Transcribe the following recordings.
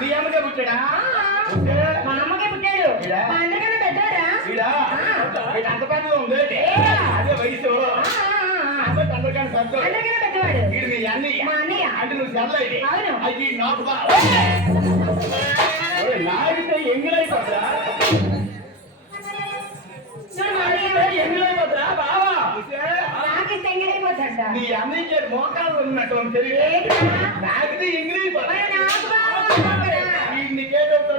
మీ అమ్మకే పుట్టాడా మా అమ్మకే పుట్టాడు మా అందరికన్నా పెద్దోడా అంత పెద్ద ఉంది అదే వయసు అందరికన్నా పెద్ద అందరికన్నా పెద్దవాడు వీడు మీ అన్నయ్య మా అన్నయ్య అంటే నువ్వు సెల్ అయితే అవును అది నాకు నాగితే నీ అన్నయ్య మోకాలు ఉన్నట్టు తెలియదు నాగితే ఎంగిలైపోతుంది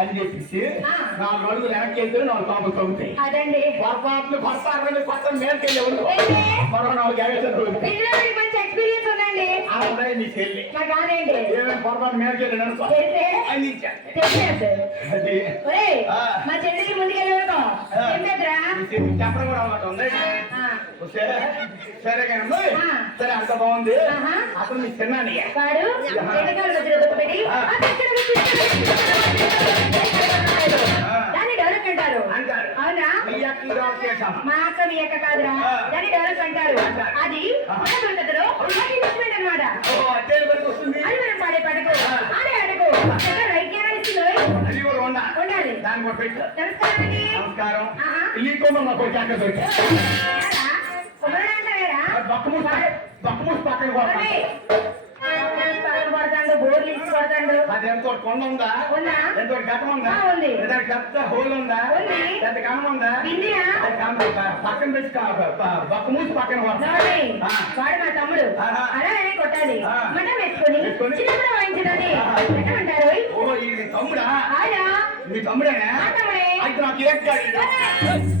అని చెప్పేసి నాలుగు రోజులు వెనక్కి వెళ్తే నాలుగు పాపలు తగ్గుతాయి అదండి పొరపాట్లు పడతారు పక్కన మేరకు వెళ్ళేవాడు మరో నాలుగు ఎక్స్పీరియన్స్ ఉందండి అవునాయి నీ చెల్లి ఏమైనా పొరపాటు మేరకు వెళ్ళాను అది మా చెల్లికి ముందుకెళ్ళి చెప్పడం కూడా అన్నమాట ఉందండి సరే సరే అంత బాగుంది అతను మీ చిన్నాని వాడు దాన్ని డెవలప్ అంటారు అవునా మా అక్క మీ అక్క కాదురా దాన్ని నమస్కారం నమస్కారం ఇల్లు మాకు వచ్చాక బొక్కమూసి బొక్కమూసి పక్కన కొడతాను అదెంతో కొండ ఉందా ఎంతో గతం ఉందా దాని గత హోల్ ఉందా ఎంత కణం ఉందా పక్కన పెట్టి పక్కన వాడు మా తమ్ముడు అలానే కొట్టాలి మటం వేసుకొని చిన్నప్పుడు తమ్ముడా మీ తమ్ముడేనా అయితే నాకు ఏం కాదు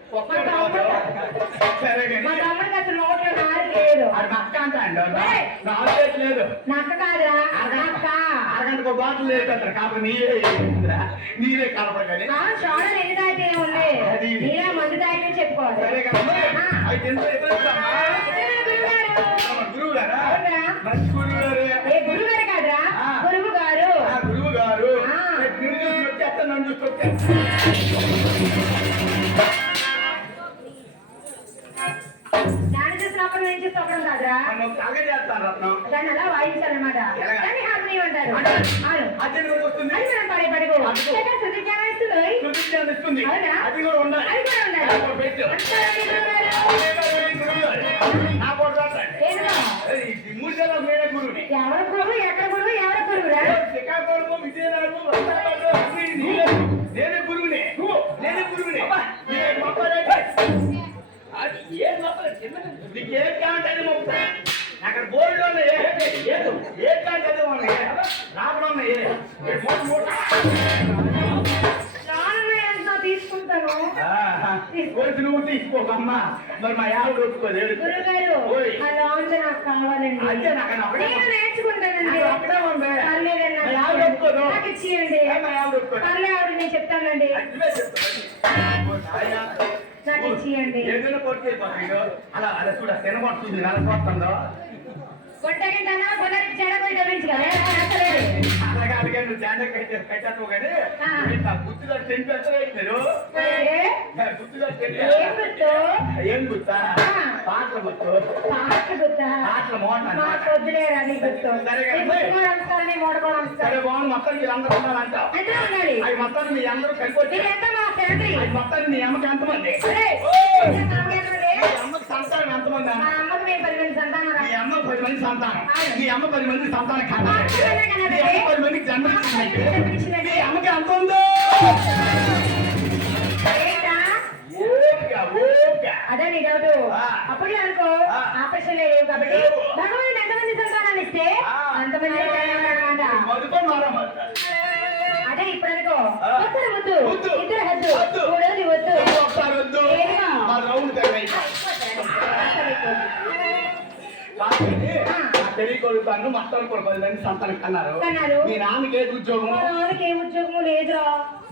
అరగంటకు బాటిల్ లేదు కదా కాబట్టి నీరే నీరే కలపడగానే షోడలు ఎన్ని దాటి ఉన్నాయి నీరే మందు దాటి చెప్పుకోవాలి సరే కదా అయితే గురువు గారా మంచి గురువు గారు గురువు గారు కాదురా గురువు గారు గురువు గారు నిన్ను చూసి వచ్చేస్తాను నన్ను ఏం చేసుకోవడం కాదురా దాన్ని అలా వాయించాలన్నమాట దాన్ని హార్మోని అంటారు అది మనం గురువు ఎక్కడ గురువు ఎవరి గురువురా శ్రీకాకుళము విజయనగరము నేనే వెళ్ళిపోకమ్మా మరి మా నేర్చుకుంటానండి అది ఒకటే ఉంది. పర్లేదండి ఆవిడ నేను చెప్తానండి చెప్తాను. ఓ నాయన. నాకు ఇచ్చేయండి ఏదైనా కొట్టే పాపీడు. అలా అలా చూడ తినబడుతుంది నలసొస్తుందో పెట్టాను కానీ గుర్తుగా టెన్ పెట్టలేదు మీరు గుర్తుగా ఏం గుర్తా పాటల గుర్తు పాటల బాగుంది మొత్తం మీరు అందరూ ఉన్నారంట అవి మొత్తం మీ అందరూ కలిపి మొత్తం మీ అమ్మకి ఎంతమంది అమ్మకి సంతానం ఎంతమంది మా అమ్మకు మేము పది మంది సంతానం రా. మీ అమ్మ పది మంది ఇప్పుడు అనుకో ఆ. వద్దు ఇద్దరు వద్దు. వద్దు వద్దు మా రౌండ్ తగ్గ తెలియకూడదు తను మస్తాను కొడుకోలేదని సంతానం కన్నారు మీ నాన్నకి ఏది ఉద్యోగం నాన్నకి ఏ ఉద్యోగం లేదురా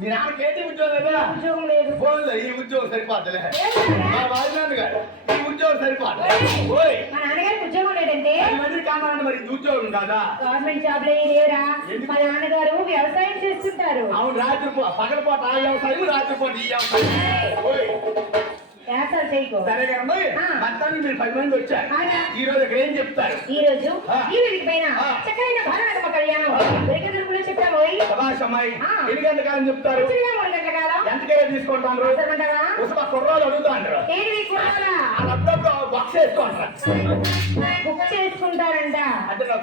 మీ నాన్నకి ఏది ఉద్యోగం లేదా ఉద్యోగం లేదు పోలే ఈ ఉద్యోగం సరిపోతలే మా వాయినాన్న గారు ఈ ఉద్యోగం సరిపోతలే ఓయ్ మా నాన్నగారికి ఉద్యోగం లేదంటే మంది కామాలని మరి ఉద్యోగం కాదా గవర్నమెంట్ జాబ్ లేరా మా నాన్నగారు వ్యవసాయం చేస్తుంటారు అవును రాత్రిపూట పగలపూట ఆ వ్యవసాయం రాత్రిపూట ఈ వ్యవసాయం మొత్తాన్ని మీరు పది మంది వచ్చారు ఈ రోజు ఇక్కడ ఏం చెప్తారు ఈ రోజు ఈ రోజు పైన చక్కనైన భారత కళ్యాణం వెంకటరుపులు చెప్పాము సమాషమాయి ఎన్ని గంటల కాలం చెప్తారు ఎంతకే తీసుకుంటాను ఉసమ కుర్రాలు అడుగుతాంటారు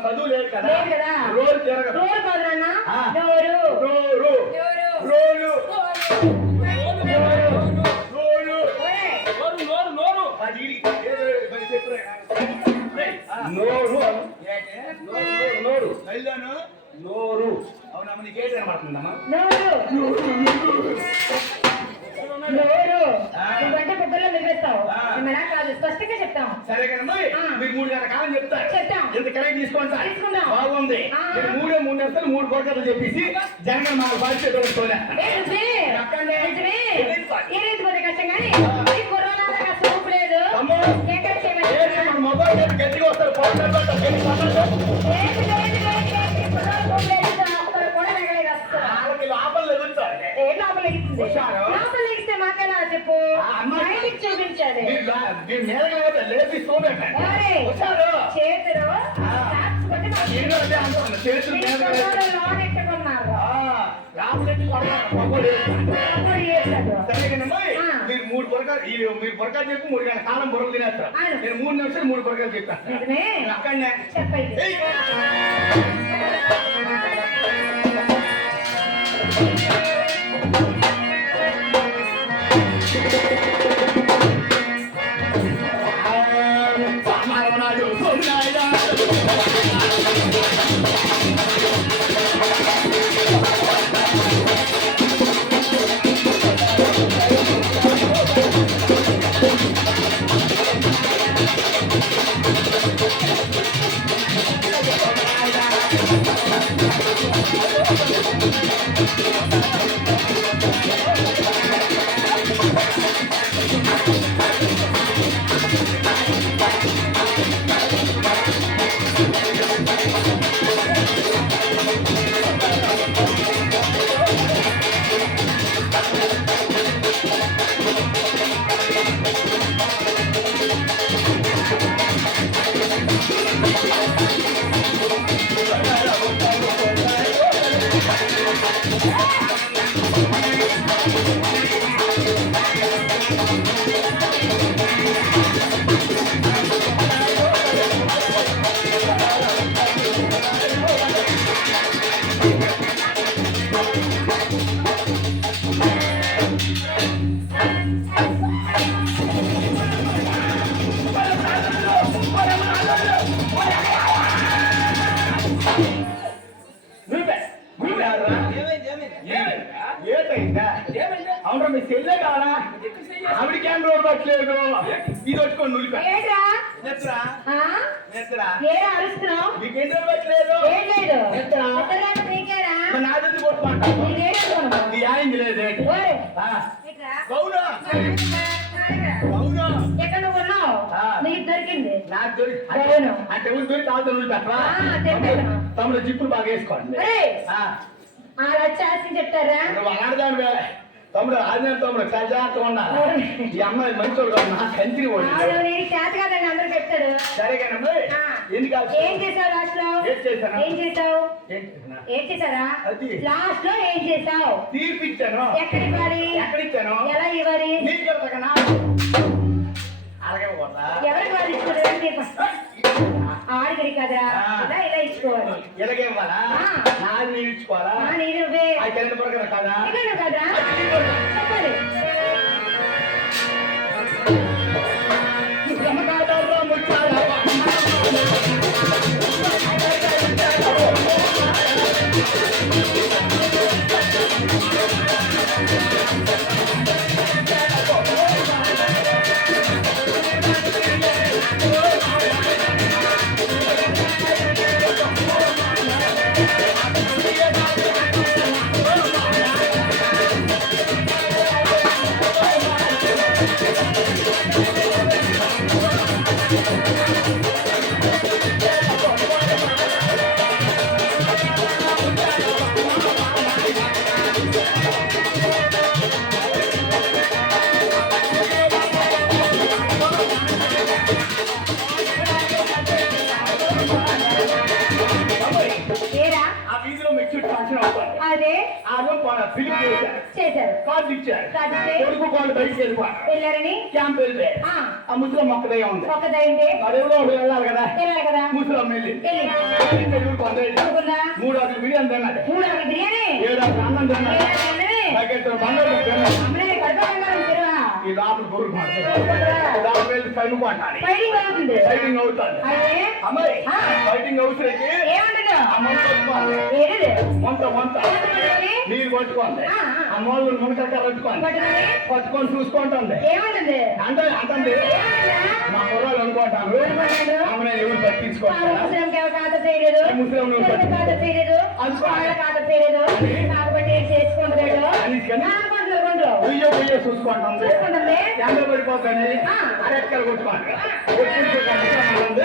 చదువు లేదు కదా లేదు కదా రోజు జరగదు రోజు కాదు నాన్న రోజు రోజు రోజు ఐదోను నోరు అవునమ్మ నీకు ఏంటి అనమాట ఉందమ్మా స్పష్టంగా చెప్తాం సరే కదమ్మా మీకు మూడు గంటల కాలం చెప్తా చెప్తాం ఎంత కరెక్ట్ తీసుకుంటా తీసుకుందాం బాగుంది మూడే మూడు నెలలు మూడు కోట్లు చెప్పేసి జనగణ మాకు బాధ్యత చెప్పు మైండ్ చూపించాలి లేపి చేతులు చేతులు మీరు మూడు పొరకాలు మీరు పొరకాలు చెప్పి మూడు గంటల కాలం బుర్రలు తినేస్తా నేను మూడు నిమిషాలు మూడు పొరకాలు చెప్తాను అక్కడనే చెప్పండి「あっ!」ఏడా అరుస్తున్నావు నీకేం తెలియట్లేదు ఏం లేదు ఎత్తరా నీకేరా మరి నాది కొట్టుకుంటా నీ ఆయన తెలియదు అవునా అవునా ఎక్కడ ఉన్నావు నీకు దొరికింది నాకు తమ్ముడు జిప్పులు బాగా వేసుకోండి చెప్తారా తమ్ముడు ఆజ్ఞాన తమ్ముడు కజాత ఉన్నారు ఈ అమ్మాయి మంచోడు నా కంత్రి కాదండి అందరూ చెప్తారు సరేగానమ్మా ఎందుకు ఏం చేశావు లాస్ట్ లో ఏం చేశాను ఏం చేశావు ఏం చేశారా లాస్ట్ లో ఏం చేశావు తీర్పిచ్చాను ఎక్కడ ఇవ్వాలి ఎక్కడ ఇచ్చాను ఎలా ఇవ్వాలి నీకు చెప్తాక నా అలాగే ఎవరికి వాళ్ళు ఇచ్చుకోవడం ఆడిగడి కదా ఇలా ఇలా ఇచ్చుకోవాలి ఎలాగేవారా నా నీళ్ళు ఇచ్చుకోవాలా నా నీళ్ళు అయిపోయిన పడకరా కదా కదా చెప్పాలి కార్డు ఇచ్చారు కొడుకు వాళ్ళు బయటకు వెళ్ళారని క్యాంప్ వెళ్ళారు ఆ ముసలమ్మ ఒక్కదయ్య ఉంది ఒక్కదయ్యంటే మరెవరో ఒకరు వెళ్ళాలి కదా వెళ్ళాలి కదా ముసలమ్మ వెళ్ళి మూడు అక్కడ బిర్యానీ తిన్నాడు మూడు అక్కడ బిర్యానీ ఏడు దాని దుర్భాష దాని మీద సైన్ కొట్టాలి ఫైటింగ్ అవుతుంది ఫైటింగ్ అవుతుంది అమ్మాయి ఫైటింగ్ అవసరకి వంత వంత నీరు పట్టుకోండి ఆ మోళ్ళు పట్టుకోండి పట్టుకొని చూసుకుంటుంది అంటే అంటే మా కుర్రాలు అనుకుంటాను ఆమె ముస్లిం కాదు చేయలేదు ఉయ్య ఉయ్య చూసుకుంటుంది ఎండ పడిపోతుంది అరెక్కలు కొట్టుకోండి కొట్టుకుంటుంది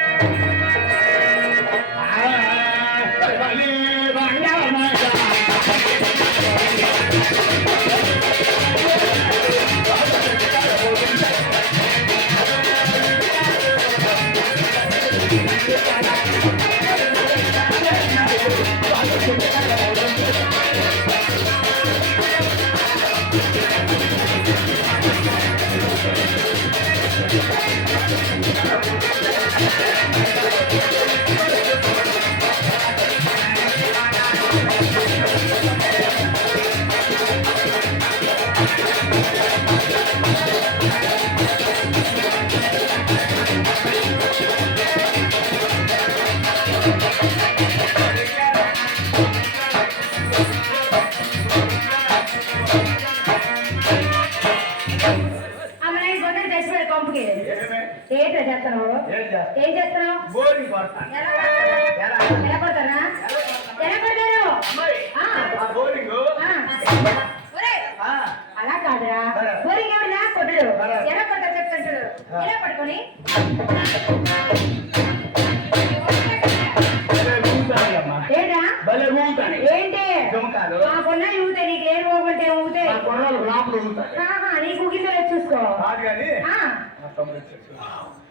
అలా కాదురా బోరింగ్ ఎవరినా కొట్టడు ఎలా కొడతారు చెప్తుంటాడు ఎలా పడుకొని ఏంటి చూసుకో